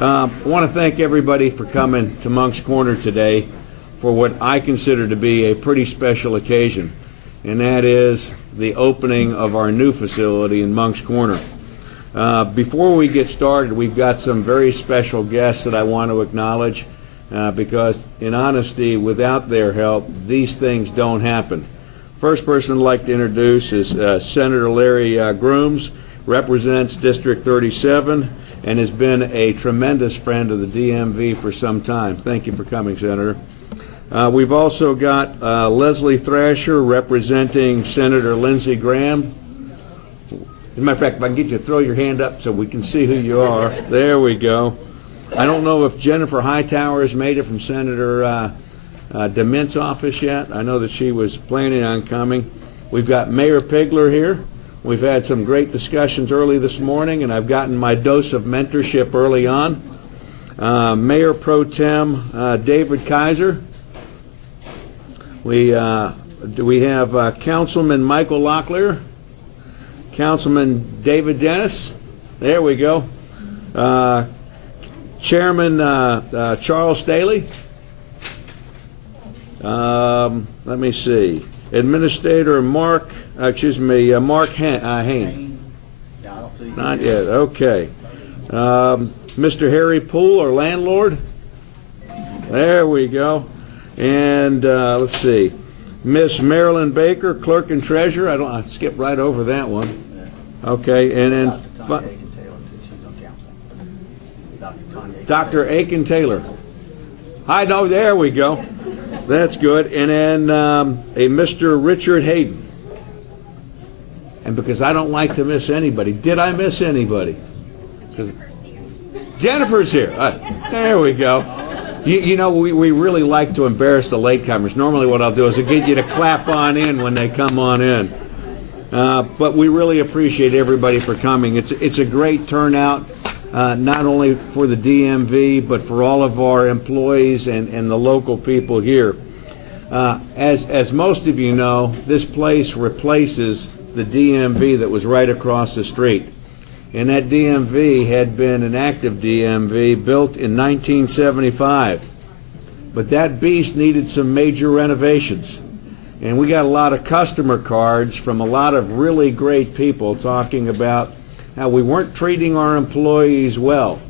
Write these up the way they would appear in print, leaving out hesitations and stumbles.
I want to thank everybody for coming to Moncks Corner today for what I consider to be a pretty special occasion, and that is the opening of our new facility in Moncks Corner. Before we get started, we've got some very special guests that I want to acknowledge because, in honesty, without their help, these things don't happen. First person I'd like to introduce is Senator Larry Grooms, represents District 37, and has been a tremendous friend of the DMV for some time. Thank you for coming, Senator. We've also got Leslie Thrasher representing Senator Lindsey Graham. As a matter of fact, if I can get you to throw your hand up so we can see who you are. There we go. I don't know if Jennifer Hightower has made it from Senator DeMint's office yet. I know that she was planning on coming. We've got Mayor Pigler here. We've had some great discussions early this morning, and I've gotten my dose of mentorship early on. Mayor Pro Tem David Kaiser. We have Councilman Michael Locklear, Councilman David Dennis. There we go. Chairman Charles Staley. Let me see. Administrator Mark Hain. Not yet. Okay. Mr. Harry Poole, our landlord. There we go. And let's see, Miss Marilyn Baker, clerk and treasurer. I skipped right over that one. Okay, and then Dr. Aiken Taylor. I know. There we go. That's good. And then a Mr. Richard Hayden. And because I don't like to miss anybody, did I miss anybody? Jennifer's here. There we go. You know, we really like to embarrass the latecomers. Normally what I'll do is I'll get you to clap on in when they come on in. But we really appreciate everybody for coming. It's a great turnout, not only for the DMV, but for all of our employees and the local people here. As most of you know, this place replaces the DMV that was right across the street. And that DMV had been an active DMV built in 1975. But that beast needed some major renovations. And we got a lot of customer cards from a lot of really great people talking about how we weren't treating our employees well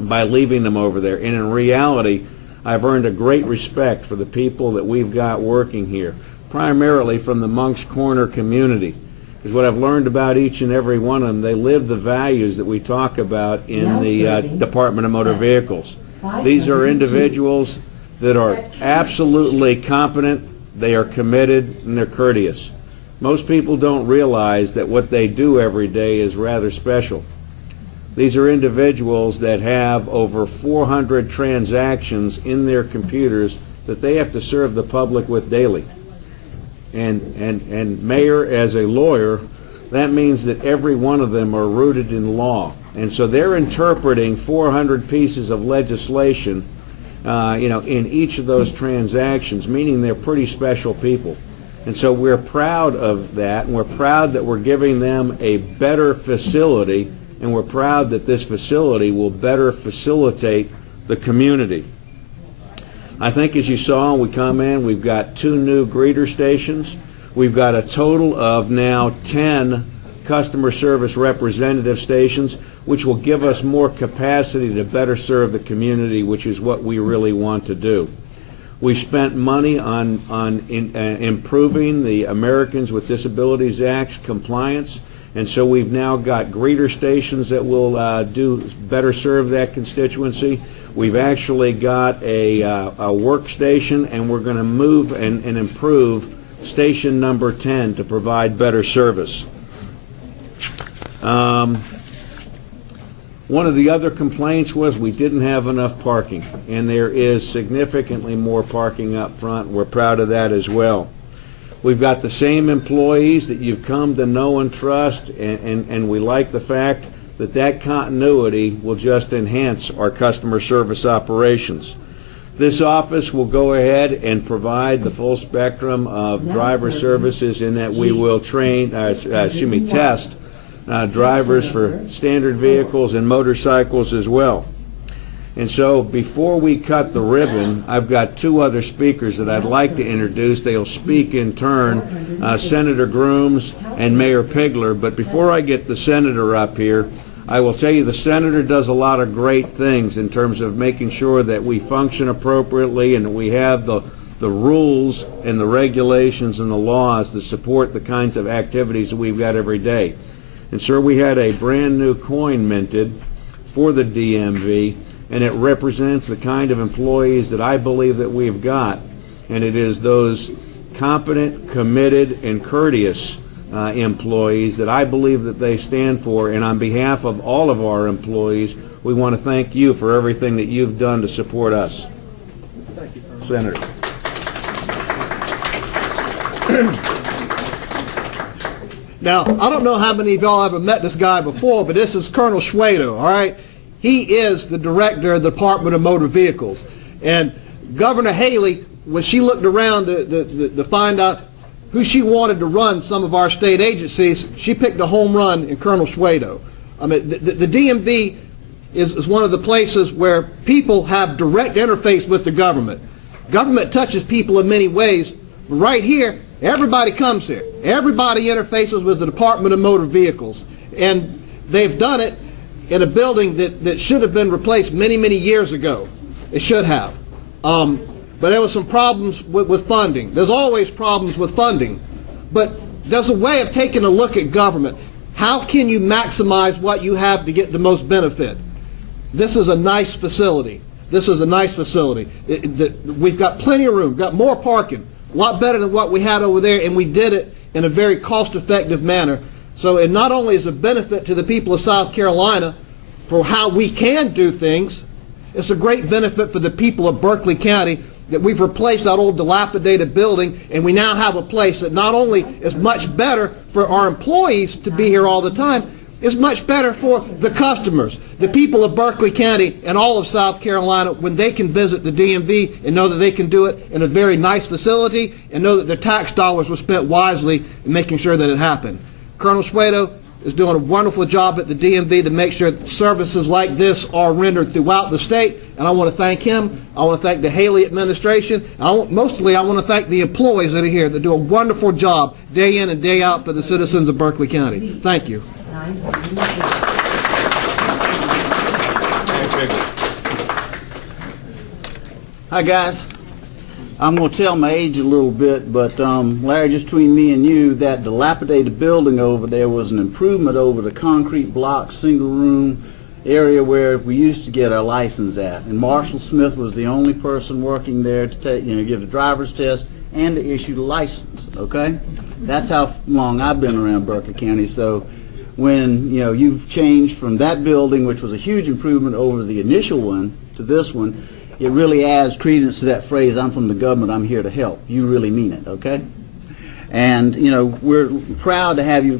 by leaving them over there. And in reality, I've earned a great respect for the people that we've got working here, primarily from the Moncks Corner community. Because what I've learned about each and every one of them, they live the values that we talk about in the Department of Motor Vehicles. These are individuals that are absolutely competent, they are committed, and they're courteous. Most people don't realize that what they do every day is rather special. These are individuals that have over 400 transactions in their computers that they have to serve the public with daily. And Mayor, as a lawyer, that means that every one of them are rooted in law. And so they're interpreting 400 pieces of legislation in each of those transactions, meaning they're pretty special people. And so we're proud of that, and we're proud that we're giving them a better facility, and we're proud that this facility will better facilitate the community. I think as you saw when we come in, we've got 2 new greeter stations. We've got a total of now 10 customer service representative stations, which will give us more capacity to better serve the community, which is what we really want to do. We spent money on improving the Americans with Disabilities Act's compliance, and so we've now got greeter stations that will better serve that constituency. We've actually got a workstation, and we're going to move and improve station number 10 to provide better service. One of the other complaints was we didn't have enough parking, and there is significantly more parking up front. We're proud of that as well. We've got the same employees that you've come to know and trust, and we like the fact that continuity will just enhance our customer service operations. This office will go ahead and provide the full spectrum of driver services in that we will test drivers for standard vehicles and motorcycles as well. And so before we cut the ribbon, I've got two other speakers that I'd like to introduce. They'll speak in turn, Senator Grooms and Mayor Pigler. But before I get the senator up here, I will tell you the senator does a lot of great things in terms of making sure that we function appropriately and that we have the rules and the regulations and the laws to support the kinds of activities that we've got every day. And sir, we had a brand new coin minted for the DMV, and it represents the kind of employees that I believe that we've got, and it is those competent, committed, and courteous employees that I believe that they stand for. And on behalf of all of our employees, we want to thank you for everything that you've done to support us. Thank you, Colonel. Senator. Now, I don't know how many of y'all ever met this guy before, but this is Colonel Schwado, all right? He is the director of the Department of Motor Vehicles. And Governor Haley, when she looked around to find out who she wanted to run some of our state agencies, she picked a home run in Colonel Schwado. I mean, the DMV is one of the places where people have direct interface with the government. Government touches people in many ways, but right here, everybody comes here. Everybody interfaces with the Department of Motor Vehicles. And they've done it in a building that should have been replaced many, many years ago. It should have. But there were some problems with funding. There's always problems with funding. But there's a way of taking a look at government. How can you maximize what you have to get the most benefit? This is a nice facility. This is a nice facility. We've got plenty of room. We've got more parking. A lot better than what we had over there, and we did it in a very cost-effective manner. So it not only is a benefit to the people of South Carolina for how we can do things, it's a great benefit for the people of Berkeley County that we've replaced that old dilapidated building, and we now have a place that not only is much better for our employees to be here all the time, it's much better for the customers, the people of Berkeley County and all of South Carolina, when they can visit the DMV and know that they can do it in a very nice facility and know that their tax dollars were spent wisely in making sure that it happened. Colonel Schwado is doing a wonderful job at the DMV to make sure that services like this are rendered throughout the state, and I want to thank him. I want to thank the Haley administration. Mostly I want to thank the employees that are here that do a wonderful job day in and day out for the citizens of Berkeley County. Thank you. Hi guys, I'm going to tell my age a little bit, but Larry, just between me and you, that dilapidated building over there was an improvement over the concrete block, single room area where we used to get our license at. And Marshall Smith was the only person working there to take, give the driver's test and to issue the license, okay? That's how long I've been around Berkeley County. So when you've changed from that building, which was a huge improvement over the initial one, to this one, it really adds credence to that phrase, I'm from the government, I'm here to help. You really mean it, okay? And we're proud to have you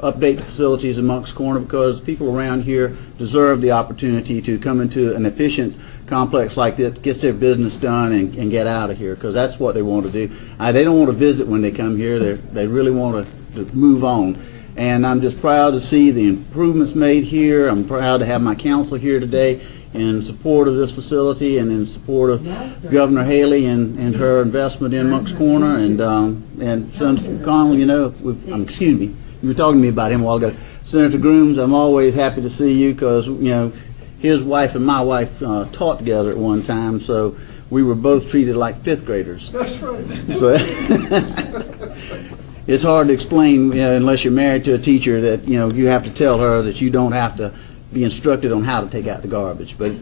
update the facilities in Moncks Corner, because people around here deserve the opportunity to come into an efficient complex like this, get their business done and get out of here, because that's what they want to do. They don't want to visit when they come here. They really want to move on. And I'm just proud to see the improvements made here. I'm proud to have my council here today in support of this facility and in support of Governor Haley and her investment in Moncks Corner. And Senator Connell, excuse me, you were talking to me about him a while ago. Senator Grooms, I'm always happy to see you, because his wife and my wife taught together at one time, so we were both treated like fifth graders. That's right. So it's hard to explain unless you're married to a teacher that you have to tell her that you don't have to be instructed on how to take out the garbage. But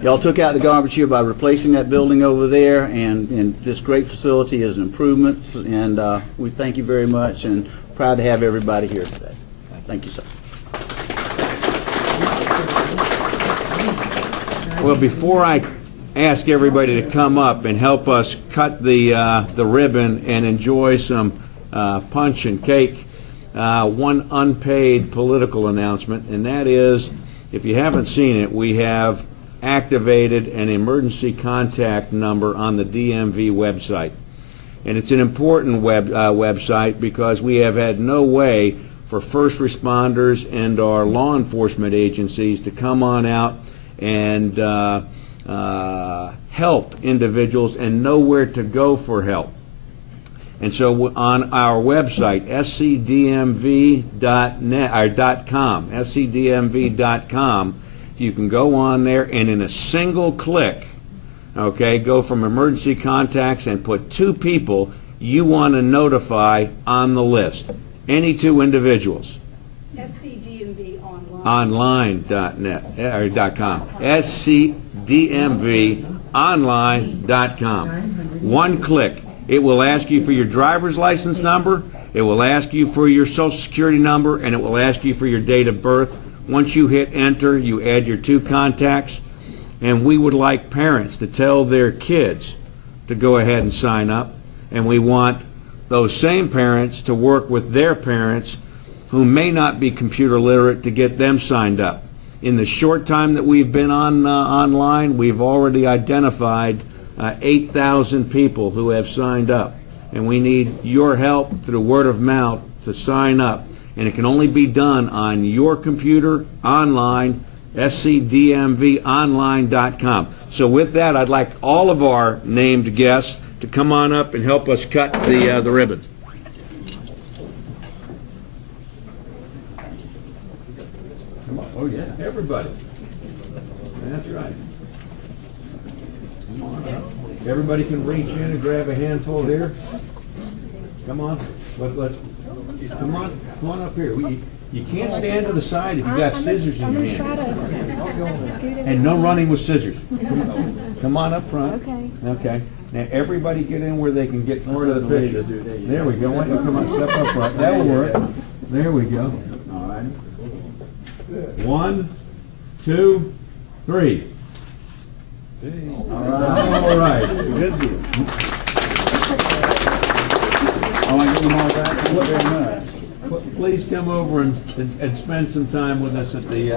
y'all took out the garbage here by replacing that building over there, and this great facility is an improvement, and we thank you very much, and proud to have everybody here today. Thank you, sir. Well, before I ask everybody to come up and help us cut the ribbon and enjoy some punch and cake, one unpaid political announcement, and that is, if you haven't seen it, we have activated an emergency contact number on the DMV website. And it's an important website, because we have had no way for first responders and our law enforcement agencies to come on out and help individuals and know where to go for help. And so on our website, scdmv.net, or .com, scdmv.com, you can go on there and in a single click, okay, go from emergency contacts and put 2 people you want to notify on the list. Any 2 individuals. SCDMV online. Online.net, or .com. scdmvonline.com. 1 click. It will ask you for your driver's license number, it will ask you for your social security number, and it will ask you for your date of birth. Once you hit enter, you add your 2 contacts, and we would like parents to tell their kids to go ahead and sign up, and we want those same parents to work with their parents who may not be computer literate to get them signed up. In the short time that we've been online, we've already identified 8,000 people who have signed up, and we need your help through word of mouth to sign up, and it can only be done on your computer online, scdmvonline.com. So with that, I'd like all of our named guests to come on up and help us cut the ribbon. Come on. Oh yeah, everybody. That's right. Come on up. Everybody can reach in and grab a handful here. Come on. Come on up here. You can't stand to the side if you got scissors in your hand. And no running with scissors. Come on up front. Okay. Now everybody get in where they can get part of the picture. There we go. Come on, step up front. That will work. There we go. All right. 1, 2, 3. All right. Good deal. I want to give them all back. Thank you very much. Please come over and spend some time with us at the